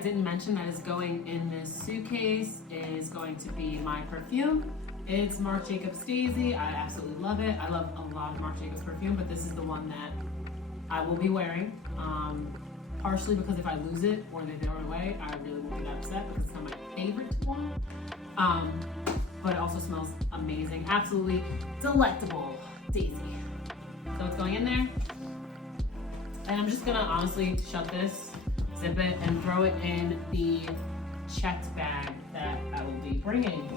didn't mention that is going in this suitcase is going to be my perfume. It's Marc Jacobs Daisy. I absolutely love it. I love a lot of Marc Jacobs perfume, but this is the one that I will be wearing. Partially because if I lose it or they throw it away, I really won't be that upset because it's not my favorite one. But it also smells amazing. Absolutely delectable Daisy. So it's going in there. And I'm just gonna honestly shut this, zip it, and throw it in the checked bag that I will be bringing.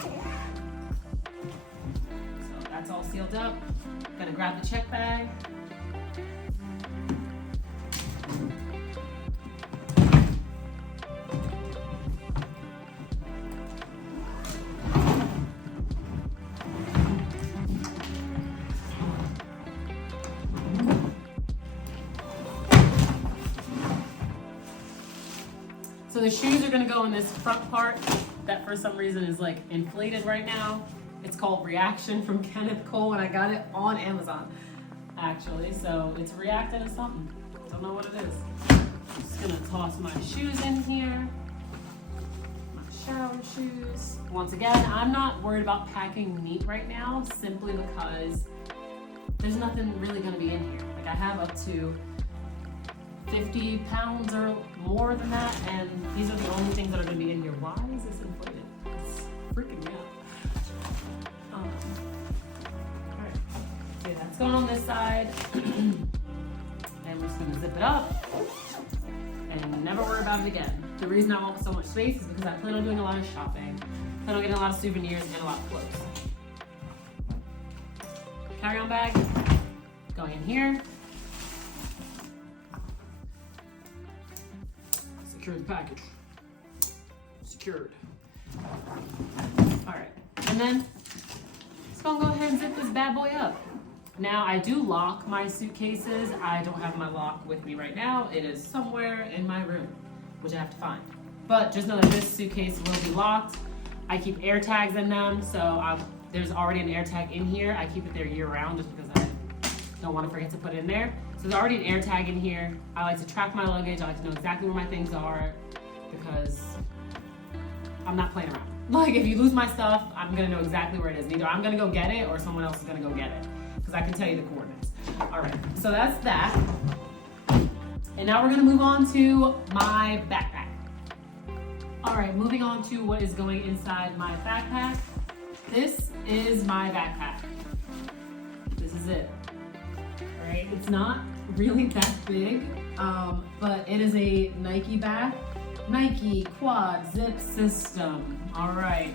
So that's all sealed up. Gonna grab the check bag. So the shoes are gonna go in this front part that for some reason is like inflated right now. It's called Reaction from Kenneth Cole and I got it on Amazon actually. So it's reacting to something. Don't know what it is. I'm just gonna toss my shoes in here. My shower shoes. Once again, I'm not worried about packing neat right now simply because there's nothing really gonna be in here. Like I have up to 50 pounds or more than that, and these are the only things that are going to be in here. Why is this inflated? It's freaking me out. Alright, so that's going on this side. And we're just going to zip it up and never worry about it again. The reason I want so much space is because I plan on doing a lot of shopping. I plan on getting a lot of souvenirs and a lot of clothes. Carry-on bag, going in here. Secure the package. Secured. All right, and then let's go ahead and zip this bad boy up. Now I do lock my suitcases. I don't have my lock with me right now. It is somewhere in my room, which I have to find. But just know that this suitcase will be locked. I keep air tags in them, so there's already an air tag in here. I keep it there year round just because I don't want to forget to put it in there. So there's already an air tag in here. I like to track my luggage. I like to know exactly where my things are because I'm not playing around. Like if you lose my stuff, I'm gonna know exactly where it is. Either I'm gonna go get it or someone else is gonna go get it because I can tell you the coordinates. All right, so that's that. And now we're gonna move on to my backpack. All right, moving on to what is going inside my backpack. This is my backpack. This is it. Right? It's not really that big, but it is a Nike bag. Nike Quad Zip System. All right.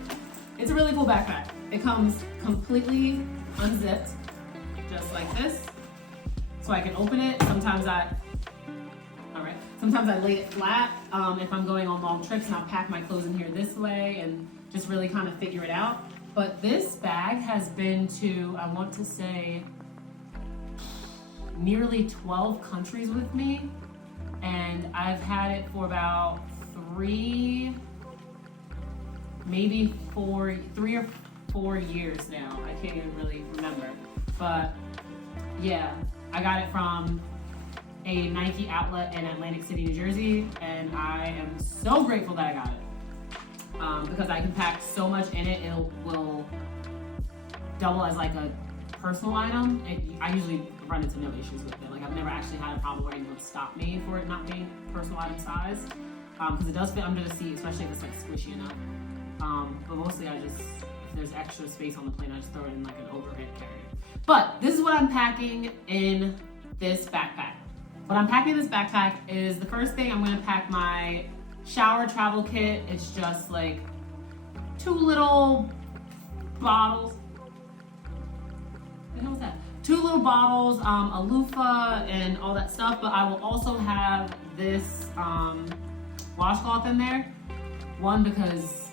It's a really cool backpack. It comes completely unzipped, just like this. So I can open it. Sometimes I lay it flat if I'm going on long trips and I'll pack my clothes in here this way and just really kind of figure it out. But this bag has been to, I want to say, nearly 12 countries with me, and I've had it for about 3 or 4 years now. I can't even really remember, but yeah, I got it from a Nike outlet in Atlantic City, New Jersey, and I am so grateful that I got it because I can pack so much in it. It will double as like a personal item. I usually run into no issues with it. Like I've never actually had a problem where anyone would stop me for it not being personal item size because it does fit under the seat, especially if it's like squishy enough. But mostly if there's extra space on the plane, I just throw it in like an overhead carrier. But this is what I'm packing in this backpack. What I'm packing in this backpack is the first thing I'm gonna pack my shower travel kit. It's just like 2 little bottles. What the hell was that? 2 little bottles, a loofah and all that stuff, but I will also have this washcloth in there. One, because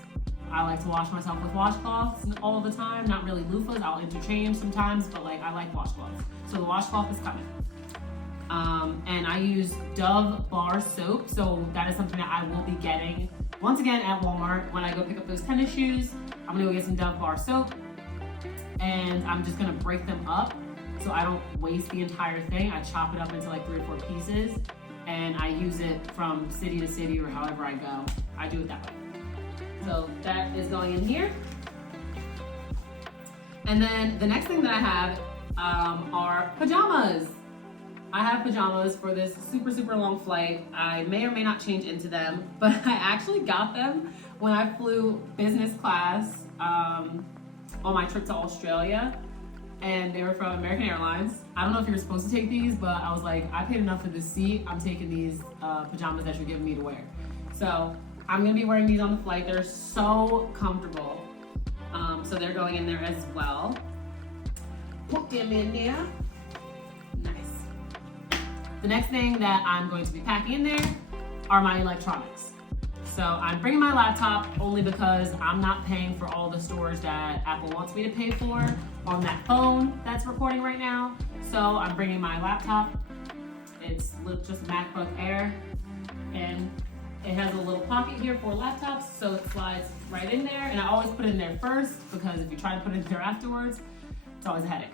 I like to wash myself with washcloths all the time, not really loofahs. I'll interchange sometimes, but like I like washcloths. So the washcloth is coming. And I use Dove bar soap, so that is something that I will be getting once again at Walmart when I go pick up those tennis shoes. I'm gonna go get some Dove bar soap, and I'm just gonna break them up so I don't waste the entire thing. I chop it up into like 3 or 4 pieces, and I use it from city to city or however I go. I do it that way. So that is going in here. And then the next thing that I have are pajamas. I have pajamas for this super long flight. I may or may not change into them, but I actually got them when I flew business class on my trip to Australia, and they were from American Airlines. I don't know if you're supposed to take these, but I was like, I paid enough for this seat. I'm taking these pajamas that you're giving me to wear. So I'm gonna be wearing these on the flight. They're so comfortable. So they're going in there as well. Put them in there. Nice. The next thing that I'm going to be packing in there are my electronics. So I'm bringing my laptop only because I'm not paying for all the storage that Apple wants me to pay for on that phone that's recording right now. So I'm bringing my laptop. It's just a MacBook Air, and it has a little pocket here for laptops, so it slides right in there. And I always put it in there first because if you try to put it in there afterwards, it's always a headache.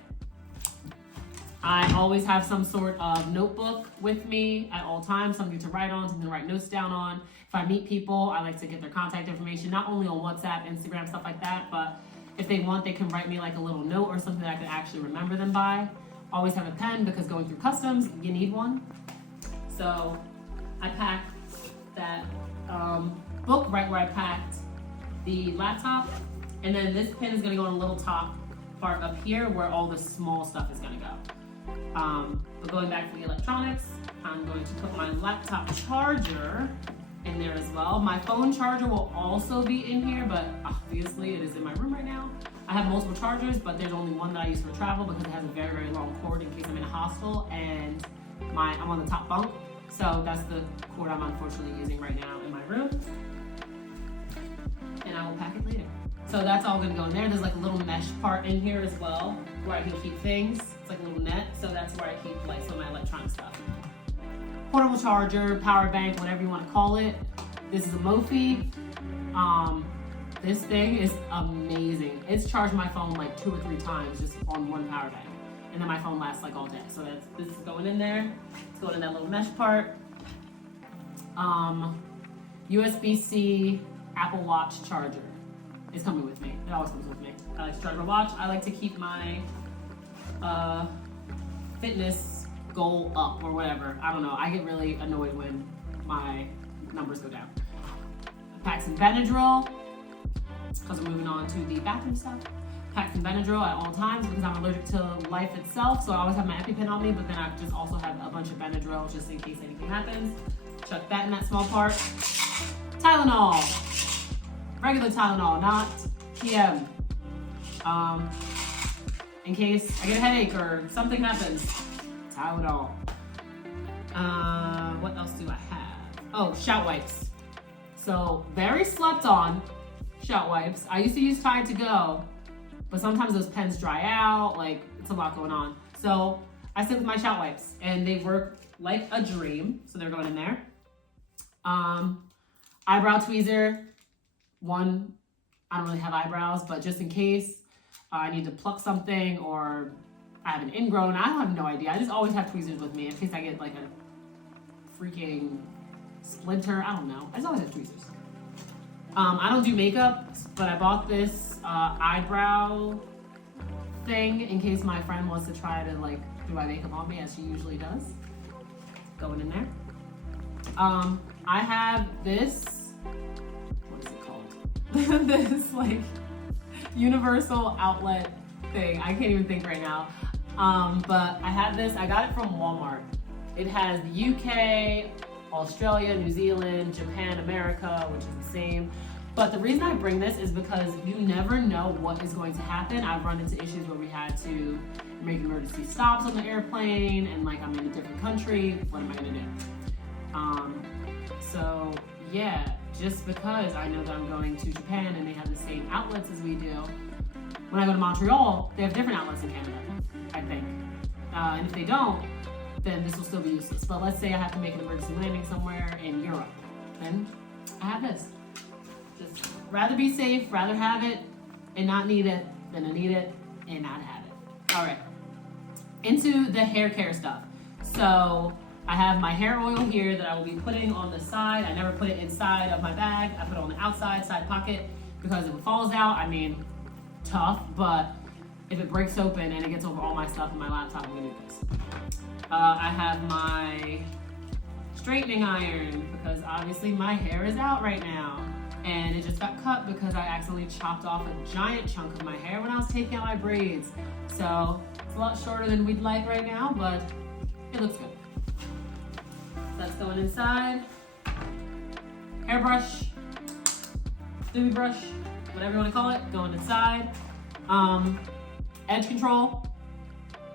I always have some sort of notebook with me at all times, something to write on, something to write notes down on. If I meet people, I like to get their contact information, not only on WhatsApp, Instagram, stuff like that, but if they want, they can write me like a little note or something that I can actually remember them by. Always have a pen because going through customs, you need one. So I packed that book right where I packed the laptop, and then this pin is going to go on a little top part up here where all the small stuff is going to go. But going back to the electronics, I'm going to put my laptop charger in there as well. My phone charger will also be in here, but obviously it is in my room right now. I have multiple chargers, but there's only one that I use for travel because it has a very long cord in case I'm in a hostel and I'm on the top bunk. So that's the cord I'm unfortunately using right now in my room. And I will pack it later. So that's all gonna go in there. There's like a little mesh part in here as well where I can keep things. It's like a little net. So that's where I keep like some of my electronic stuff. Portable charger, power bank, whatever you want to call it. This is a Mophie. This thing is amazing. It's charged my phone like 2 or 3 times just on one power bank. And then my phone lasts like all day. So this is going in there. It's going in that little mesh part. USB-C Apple Watch charger is coming with me. It always comes with me. I like to charge my watch. I like to keep my fitness goal up or whatever. I don't know. I get really annoyed when my numbers go down. I packed some Benadryl because we're moving on to the bathroom stuff. Pack some Benadryl at all times because I'm allergic to life itself, so I always have my EpiPen on me, but then I just also have a bunch of Benadryl just in case anything happens. Chuck that in that small part. Tylenol. Regular Tylenol, not TM. In case I get a headache or something happens. Tylenol. What else do I have? Oh, shout wipes. So, very slept on shout wipes. I used to use Tide to Go, but sometimes those pens dry out, like it's a lot going on. So I stick with my shout wipes and they work like a dream. So they're going in there. Eyebrow tweezer. One, I don't really have eyebrows, but just in case I need to pluck something or I have an ingrown, I have no idea. I just always have tweezers with me in case I get like a freaking splinter. I don't know. I just always have tweezers. I don't do makeup, but I bought this eyebrow thing in case my friend wants to try to like do my makeup on me as she usually does. Going in there. I have this, what is it called? This like universal outlet thing. I can't even think right now. But I have this, I got it from Walmart. It has the UK, Australia, New Zealand, Japan, America, which is the same. But the reason I bring this is because you never know what is going to happen. I've run into issues where we had to make emergency stops on the airplane and like I'm in a different country. What am I gonna do? So yeah, just because I know that I'm going to Japan and they have the same outlets as we do, when I go to Montreal, they have different outlets in Canada, I think. And if they don't, then this will still be useless. But let's say I have to make an emergency landing somewhere in Europe, then I have this. Just rather be safe, rather have it and not need it than to need it and not have it. All right, into the hair care stuff. So I have my hair oil here that I will be putting on the side. I never put it inside of my bag. I put it on the outside side pocket because if it falls out, I mean, tough, but if it breaks open and it gets over all my stuff in my laptop, I'm gonna need this. I have my straightening iron because obviously my hair is out right now and it just got cut because I accidentally chopped off a giant chunk of my hair when I was taking out my braids. So it's a lot shorter than we'd like right now, but it looks good. That's going inside. Hairbrush, doobie brush, whatever you want to call it, going inside. Edge control.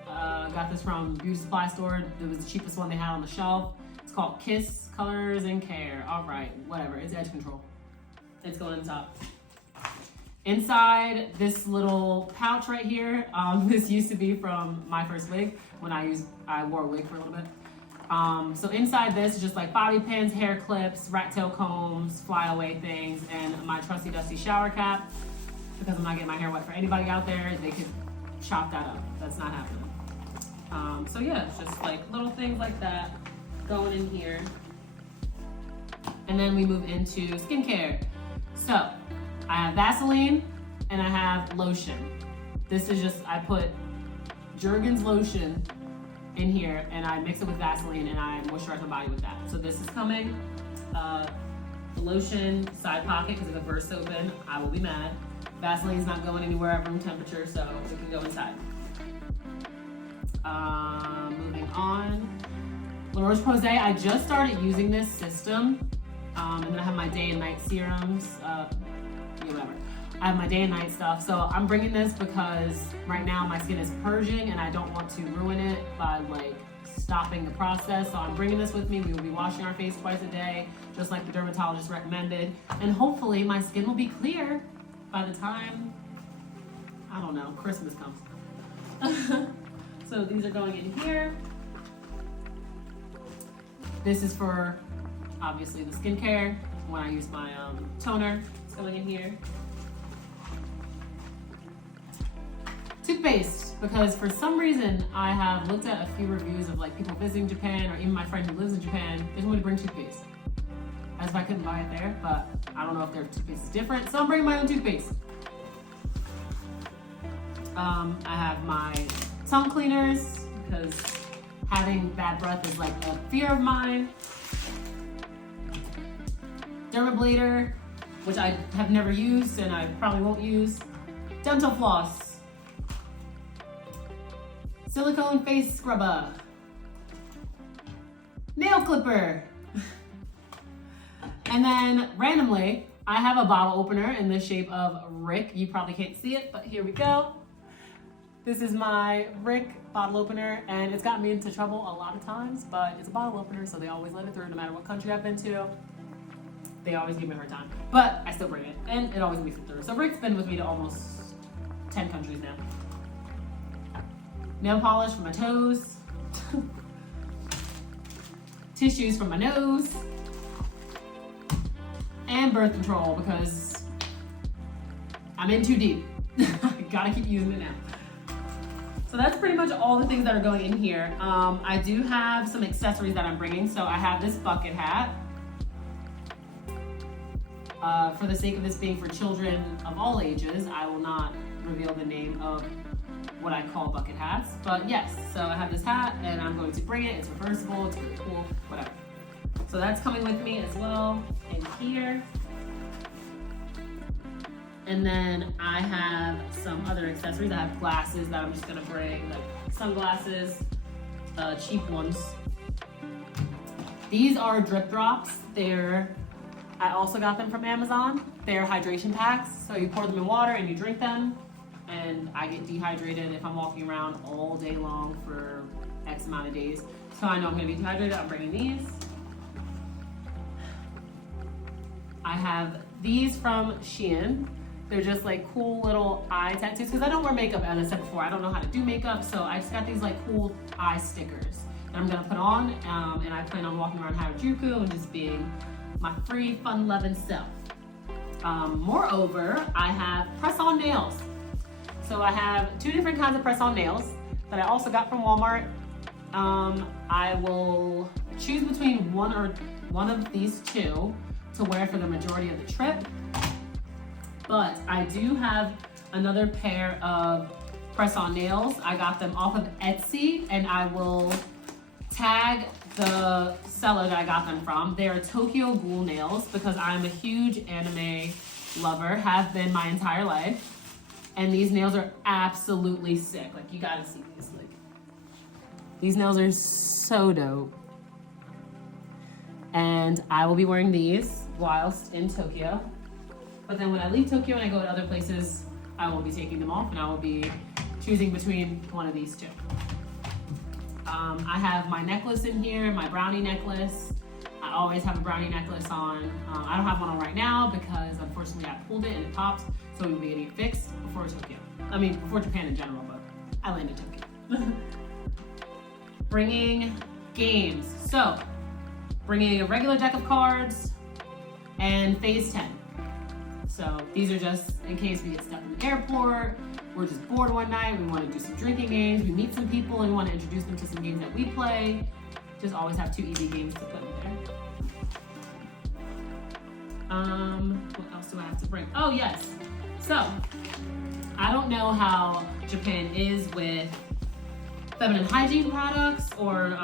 Got this from Beauty Supply Store. It was the cheapest one they had on the shelf. It's called Kiss Colors and Care. All right, whatever. It's edge control. It's going on top. Inside this little pouch right here. This used to be from my first wig when I wore a wig for a little bit. So inside this is just like bobby pins, hair clips, rat tail combs, flyaway things, and my trusty dusty shower cap. Because I'm not getting my hair wet for anybody out there, they could chop that up. That's not happening. So yeah, it's just like little things like that going in here. And then we move into skincare. So I have Vaseline and I have lotion. This is just, I put Jergens lotion in here and I mix it with Vaseline and I moisturize my body with that. So this is coming. The lotion side pocket, because if it bursts open, I will be mad. Vaseline's not going anywhere at room temperature, so it can go inside. Moving on. La Roche-Posay, I just started using this system. And then I have my day and night serums. Whatever. I have my day and night stuff. So I'm bringing this because right now my skin is purging and I don't want to ruin it by like stopping the process. So I'm bringing this with me. We will be washing our face twice a day, just like the dermatologist recommended. And hopefully my skin will be clear by the time, I don't know, Christmas comes. So these are going in here. This is for obviously the skincare. When I use my toner, it's going in here. Toothpaste, because for some reason I have looked at a few reviews of like people visiting Japan or even my friend who lives in Japan, they told me to bring toothpaste. As if I couldn't buy it there, but I don't know if their toothpaste is different, so I'm bringing my own toothpaste. I have my tongue cleaners, because having bad breath is like a fear of mine. Dermablader, which I have never used and I probably won't use. Dental floss. Silicone face scrubber. Nail clipper. And then randomly, I have a bottle opener in the shape of Rick. You probably can't see it, but here we go. This is my Rick bottle opener, and it's gotten me into trouble a lot of times, but it's a bottle opener, so they always let it through no matter what country I've been to. They always give me a hard time, but I still bring it, and it always makes it through. So Rick's been with me to almost 10 countries now. Nail polish for my toes. Tissues for my nose. And birth control, because I'm in too deep. I gotta keep using it now. So that's pretty much all the things that are going in here. I do have some accessories that I'm bringing. So I have this bucket hat. For the sake of this being for children of all ages, I will not reveal the name of what I call bucket hats. But yes, so I have this hat and I'm going to bring it. It's reversible, it's really cool, whatever. So that's coming with me as well in here. And then I have some other accessories. I have glasses that I'm just gonna bring, like sunglasses, cheap ones. These are drip drops. I also got them from Amazon. They're hydration packs. So you pour them in water and you drink them. And I get dehydrated if I'm walking around all day long for X amount of days. So I know I'm gonna be dehydrated, I'm bringing these. I have these from Shein. They're just like cool little eye tattoos, because I don't wear makeup, as I said before. I don't know how to do makeup, so I just got these like cool eye stickers that I'm gonna put on, and I plan on walking around Harajuku and just being my free, fun-loving self. Moreover, I have press-on nails. So I have 2 different kinds of press-on nails that I also got from Walmart. I will choose between one of these two to wear for the majority of the trip. But I do have another pair of press-on nails. I got them off of Etsy, and I will tag the seller that I got them from. They are Tokyo Ghoul nails because I'm a huge anime lover, have been my entire life. And these nails are absolutely sick. Like, you gotta see these. Like, these nails are so dope. And I will be wearing these whilst in Tokyo. But then when I leave Tokyo and I go to other places, I will be taking them off and I will be choosing between one of these two. I have my necklace in here, my brownie necklace. I always have a brownie necklace on. I don't have one on right now because unfortunately I pulled it and it popped, so we'll be getting it fixed before Tokyo. I mean, before Japan in general, but I landed Tokyo. Bringing games. So, bringing a regular deck of cards and Phase 10. So these are just in case we get stuck in the airport, we're just bored one night, we want to do some drinking games, we meet some people and we want to introduce them to some games that we play. Just always have 2 easy games to put in there. What else do I have to bring? Oh yes. So, I don't know how Japan is with feminine hygiene products or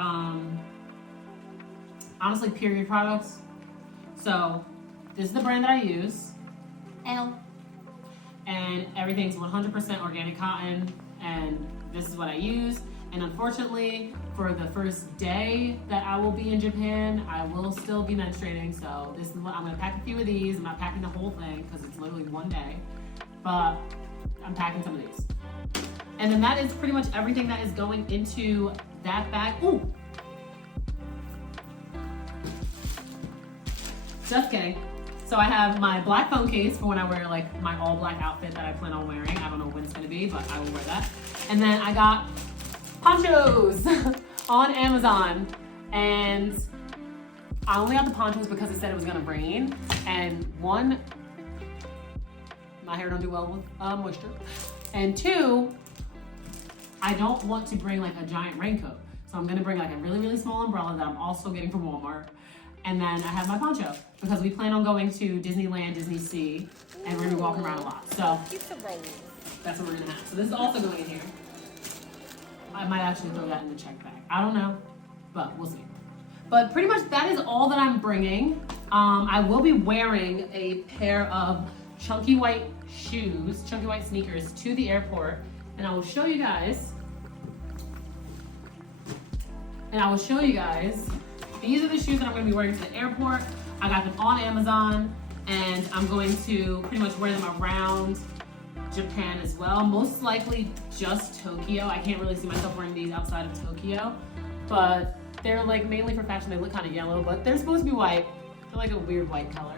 honestly period products. So, this is the brand that I use. And everything's 100% organic cotton, and this is what I use. And unfortunately, for the first day that I will be in Japan, I will still be menstruating. So this is what I'm gonna pack a few of these. I'm not packing the whole thing because it's literally one day, but I'm packing some of these. And then that is pretty much everything that is going into that bag. Ooh. Just kidding. So I have my black phone case for when I wear like my all black outfit that I plan on wearing. I don't know when it's gonna be, but I will wear that. And then I got ponchos on Amazon. And I only got the ponchos because it said it was gonna rain. And 1, my hair don't do well with moisture. And 2, I don't want to bring like a giant raincoat. So I'm gonna bring like a really, really small umbrella that I'm also getting from Walmart. And then I have my poncho because we plan on going to Disneyland, Disney Sea, and we're gonna be walking around a lot. So that's what we're gonna have. So this is also going in here. I might actually throw that in the check bag. I don't know, but we'll see. But pretty much that is all that I'm bringing. I will be wearing a pair of chunky white shoes, chunky white sneakers to the airport, and I will show you guys. These are the shoes that I'm going to be wearing to the airport. I got them on Amazon, and I'm going to pretty much wear them around Japan as well. Most likely just Tokyo. I can't really see myself wearing these outside of Tokyo, but they're like mainly for fashion. They look kind of yellow, but they're supposed to be white. They're like a weird white color.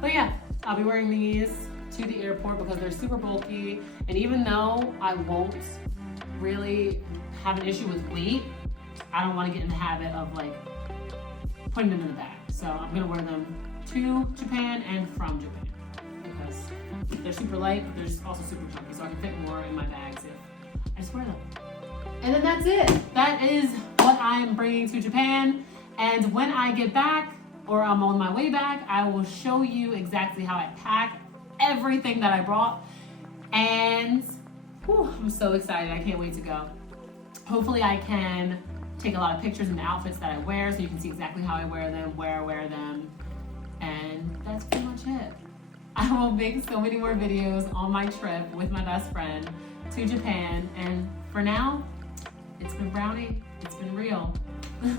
But yeah, I'll be wearing these to the airport because they're super bulky, and even though I won't really have an issue with weight, I don't want to get in the habit of like putting them in the bag. So I'm gonna wear them to Japan and from Japan because they're super light, but they're just also super chunky, so I can fit more in my bags if I just wear them. And then that's it. That is what I am bringing to Japan. And when I get back, or I'm on my way back, I will show you exactly how I pack everything that I brought. And whew, I'm so excited. I can't wait to go. Hopefully I can take a lot of pictures in the outfits that I wear so you can see exactly how I wear them, where I wear them, and that's pretty much it. I will make so many more videos on my trip with my best friend to Japan, and for now, it's been Brownie, it's been real.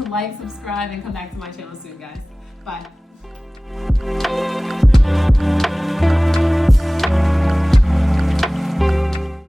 Like, subscribe, and come back to my channel soon, guys. Bye.